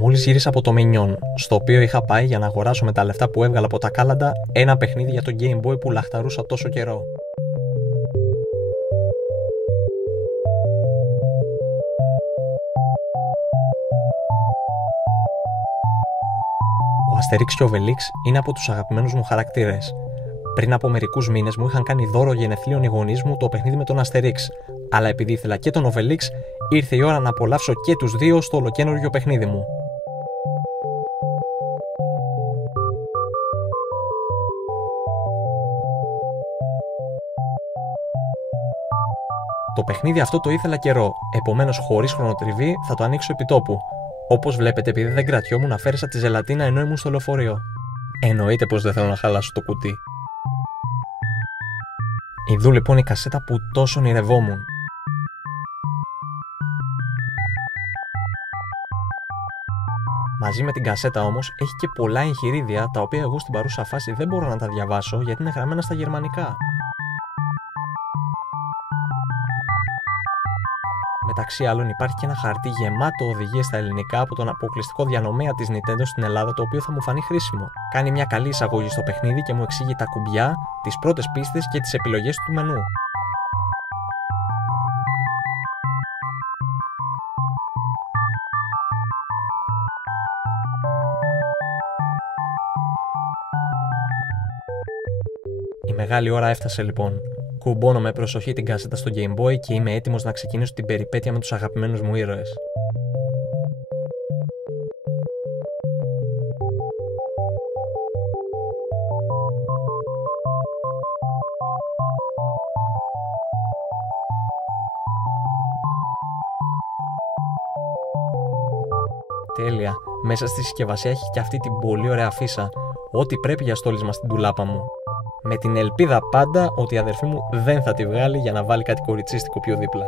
Μόλις γύρισα από το Minion, στο οποίο είχα πάει για να αγοράσω με τα λεφτά που έβγαλα από τα κάλαντα ένα παιχνίδι για το Game Boy που λαχταρούσα τόσο καιρό. Ο Αστερίξ και ο Βελίξ είναι από τους αγαπημένους μου χαρακτήρες. Πριν από μερικούς μήνες μου είχαν κάνει δώρο γενεθλίων οι γονείς μου το παιχνίδι με τον Αστερίξ, αλλά επειδή ήθελα και τον Οβελίξ, ήρθε η ώρα να απολαύσω και τους δύο στο ολοκαίνουργιο παιχνίδι μου. Το παιχνίδι αυτό το ήθελα καιρό, επομένως χωρίς χρονοτριβή θα το ανοίξω επιτόπου. Όπως βλέπετε, επειδή δεν κρατιόμουν, αφαίρεσα τη ζελατίνα ενώ ήμουν στο λεωφορείο. Εννοείται πως δεν θέλω να χαλάσω το κουτί. Ιδού λοιπόν η κασέτα που τόσο ονειρευόμουν. Μαζί με την κασέτα όμως έχει και πολλά εγχειρίδια τα οποία εγώ στην παρούσα φάση δεν μπορώ να τα διαβάσω γιατί είναι γραμμένα στα γερμανικά. Μεταξύ άλλων υπάρχει και ένα χαρτί γεμάτο οδηγίες στα ελληνικά από τον αποκλειστικό διανομέα της Nintendo στην Ελλάδα, το οποίο θα μου φανεί χρήσιμο. Κάνει μια καλή εισαγωγή στο παιχνίδι και μου εξηγεί τα κουμπιά, τις πρώτες πίστες και τις επιλογές του μενού. Η μεγάλη ώρα έφτασε λοιπόν. Κουμπώνω με προσοχή την κασέτα στο Game Boy και είμαι έτοιμος να ξεκινήσω την περιπέτεια με τους αγαπημένους μου ήρωες. Τέλεια. Μέσα στη συσκευασία έχει και αυτή την πολύ ωραία φύσα. Ό,τι πρέπει για στόλισμα στην ντουλάπα μου. Με την ελπίδα πάντα ότι η αδερφή μου δεν θα τη βγάλει για να βάλει κάτι κοριτσίστικο πιο δίπλα.